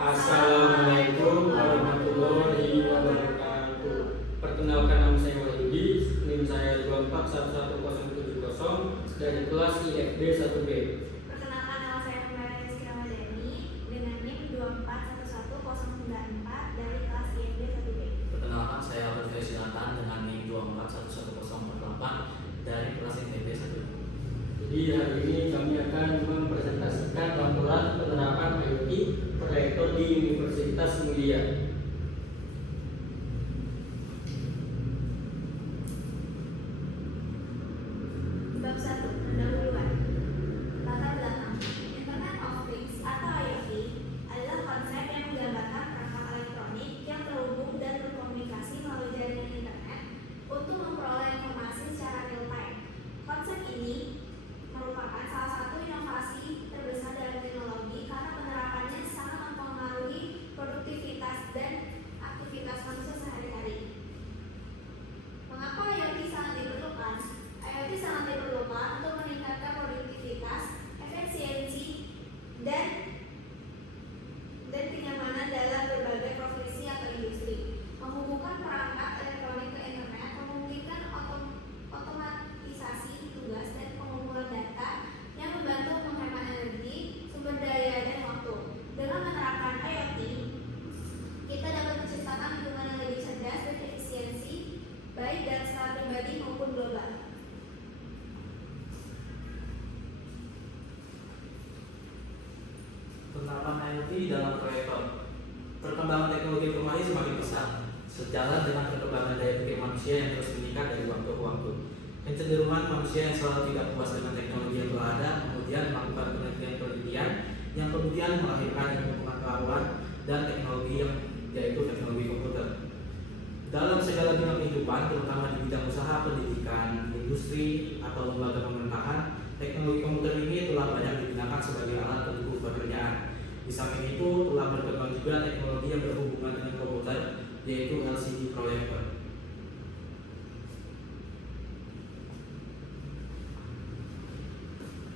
Assalamualaikum warahmatullahi wabarakatuh. Perkenalkan, nama saya Wahyudi, NIM saya 2411070 dari kelas IFB 1B. Perkenalkan, nama saya Pembela Rizky Ramadhani dengan NIM 2411094 dari kelas IFB 1B. Perkenalkan, saya Abdul Faiz Sinatan dengan NIM 2411048 dari kelas IFB 1B. Jadi hari ini kami akan mempresentasikan laporan penerapan IoT proyektor di Universitas Mulia. Bab 1. Pendahuluan. Latar belakang. Internet of Things atau IoT adalah konsep yang menggambarkan perangkat elektronik yang terhubung dan berkomunikasi melalui jaringan internet untuk memperoleh informasi secara real time. Konsep ini merupakan salah satu inovasi terbesar dalam teknologi karena penerapannya sangat mempengaruhi produktivitas dan aktivitas manusia sehari-hari. Mengapa IoT sangat diperlukan? IoT sangat diperlukan untuk meningkatkan produktivitas, efisiensi, dan kenyamanan dalam berbagai profesi atau industri. Menghubungkan perangkat elektronik ke internet memungkinkan otomatisasi tugas dan pengumpulan data yang membantu menghemat energi, sumber daya, dan waktu. Dengan menerapkan IoT, kita dapat menciptakan lingkungan yang lebih cerdas dan efisiensi, baik dalam skala pribadi maupun global. Penerapan IoT dalam proyektor. Perkembangan teknologi informasi semakin pesat, sejalan dengan perkembangan daya pikir manusia yang terus meningkat dari waktu ke waktu. Kecenderungan manusia yang selalu tidak puas dengan teknologi yang telah ada, kemudian melakukan penelitian yang kemudian melahirkan ilmu pengetahuan dan teknologi yang yaitu teknologi komputer. Dalam segala bidang kehidupan, terutama di bidang usaha, pendidikan, industri, atau lembaga pemerintahan, teknologi komputer ini telah banyak digunakan sebagai alat pendukung pekerjaan. Di samping itu, telah berkembang juga teknologi yang berhubungan dengan komputer, yaitu LCD proyektor.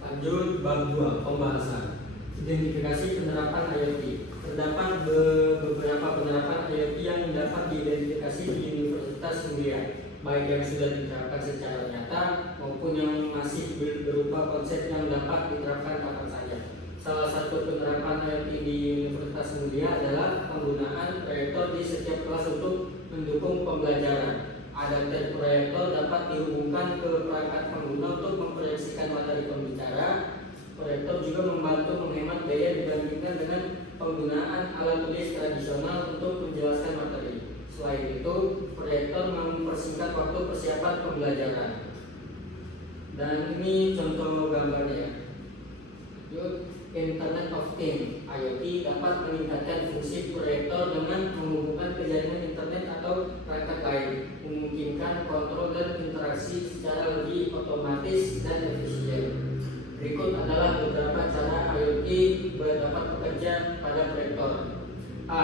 Lanjut bab 2, pembahasan. Identifikasi penerapan IoT. Terdapat beberapa penerapan IoT yang dapat diidentifikasi di Universitas Mulia, baik yang sudah diterapkan secara nyata maupun yang masih berupa konsep yang dapat diterapkan kapan saja. Salah satu penerapan IoT di Universitas Mulia adalah penggunaan proyektor di setiap kelas untuk mendukung pembelajaran. Adapter proyektor dapat dihubungkan ke perangkat pengguna untuk memproyeksikan materi pembicara. Proyektor juga membantu menghemat daya dibandingkan dengan penggunaan alat tulis tradisional untuk menjelaskan materi. Selain itu, proyektor mempersingkat waktu persiapan pembelajaran. Dan ini contoh gambarnya. Internet of Things IoT dapat meningkatkan fungsi proyektor dengan menghubungkan ke jaringan internet atau perangkat lain, memungkinkan kontrol dan interaksi secara lebih otomatis dan efisien. Berikut adalah beberapa cara IoT dapat bekerja pada proyektor. A.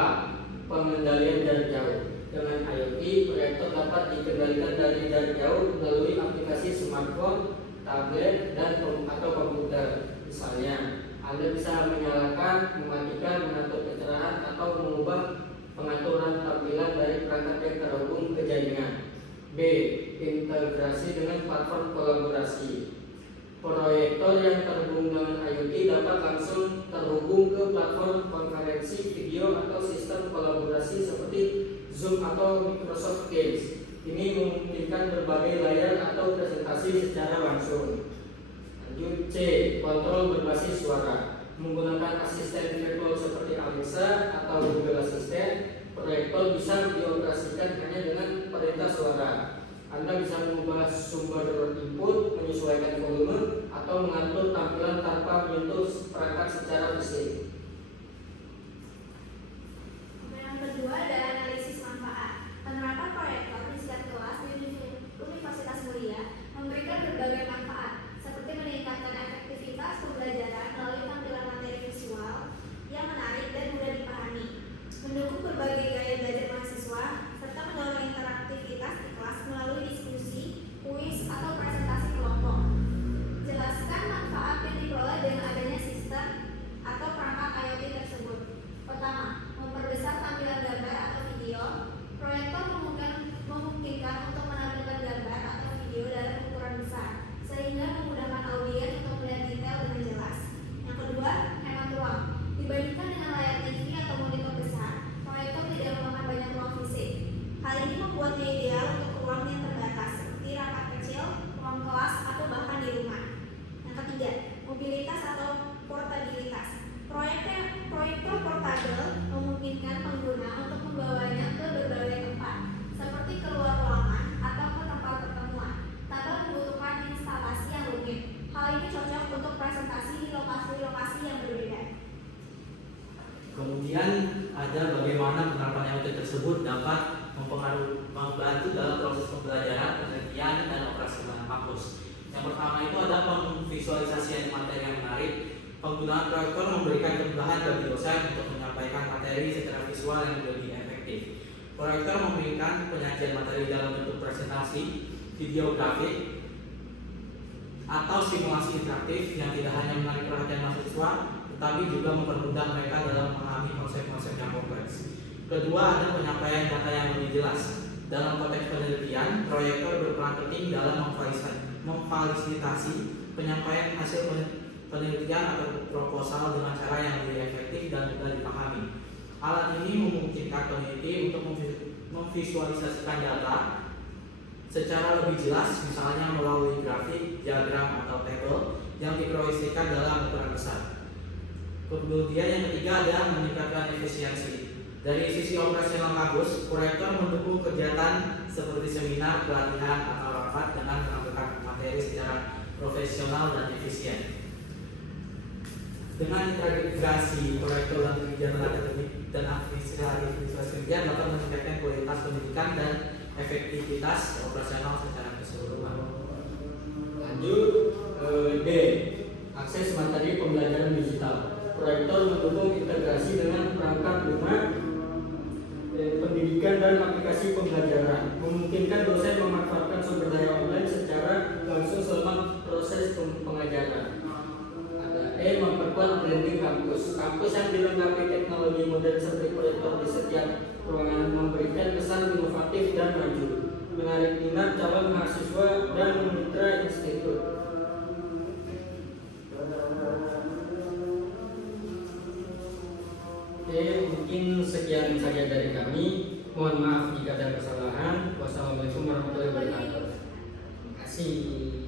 Pengendalian jarak jauh. Dengan IoT, proyektor dapat dikendalikan dari jarak jauh melalui aplikasi smartphone, tablet, atau komputer. Misalnya, Anda bisa menyalakan, mematikan, mengatur kecerahan, atau mengubah pengaturan tampilan dari perangkat yang terhubung ke jaringan. B. Integrasi dengan platform kolaborasi. Proyektor yang terhubung dengan IoT dapat langsung terhubung ke platform konferensi video atau sistem kolaborasi seperti Zoom atau Microsoft Teams. Ini memungkinkan berbagai layar atau presentasi secara langsung. Lanjut C. Kontrol berbasis suara. Menggunakan asisten virtual seperti Alexa atau Google Assistant, proyektor bisa dioperasikan hanya dengan perintah suara. Anda bisa mengubah sumber input, menyesuaikan volume, atau mengatur tampilan tanpa menyentuh perangkat secara fisik. Yang kedua adalah analisis manfaat. Penerapan proyektor di setiap kelas di Universitas Mulia memberikan berbagai manfaat, seperti meningkatkan efektivitas pembelajaran melalui tampilan materi visual yang menarik dan mudah dipahami, mendukung berbagai gaya belajar mahasiswa, serta mendorong interaktivitas di kelas melalui diskusi, kuis, atau presentasi kelompok. Jelaskan manfaat yang diperoleh dengan adanya sistem atau perangkat Kemudian ada bagaimana penerapan IoT tersebut dapat membantu dalam proses pembelajaran, penelitian, dan operasional kampus. Yang pertama itu ada pemvisualisasian materi yang menarik. Penggunaan proyektor memberikan kemudahan bagi dosen untuk menyampaikan materi secara visual yang lebih efektif. Proyektor memberikan penyajian materi dalam bentuk presentasi, video grafik, atau simulasi interaktif yang tidak hanya menarik perhatian mahasiswa, tetapi juga mempermudah mereka dalam memahami konsep-konsep yang kompleks. Kedua, ada penyampaian data yang lebih jelas. Dalam konteks penelitian, proyektor berperan penting dalam memfasilitasi penyampaian hasil penelitian atau proposal dengan cara yang lebih efektif dan mudah dipahami. Alat ini memungkinkan peneliti untuk memvisualisasikan data secara lebih jelas, misalnya melalui grafik, diagram, atau tabel yang diproyeksikan dalam ukuran besar. Kemudian yang ketiga ada meningkatkan efisiensi. Dari sisi operasional kampus, proyektor mendukung kegiatan seperti seminar, pelatihan, atau rapat dengan menampilkan materi secara profesional dan efisien. Dengan integrasi proyektor dan kegiatan akademik dan aktivitas kerja dapat meningkatkan kualitas pendidikan dan efektivitas operasional secara keseluruhan. Lanjut D. Akses materi pembelajaran digital. Proyektor mendukung integrasi dengan perangkat lunak pendidikan dan aplikasi pembelajaran, memungkinkan dosen memanfaatkan sumber daya online secara langsung selama proses pengajaran. Ada E. Memperkuat branding kampus. Kampus yang dilengkapi teknologi modern seperti proyektor di setiap ruangan memberikan kesan inovatif dan maju, menarik minat calon mahasiswa dan mitra institut. Oke, mungkin sekian saja dari kami. Mohon maaf jika ada kesalahan. Wassalamualaikum warahmatullahi wabarakatuh. Terima kasih.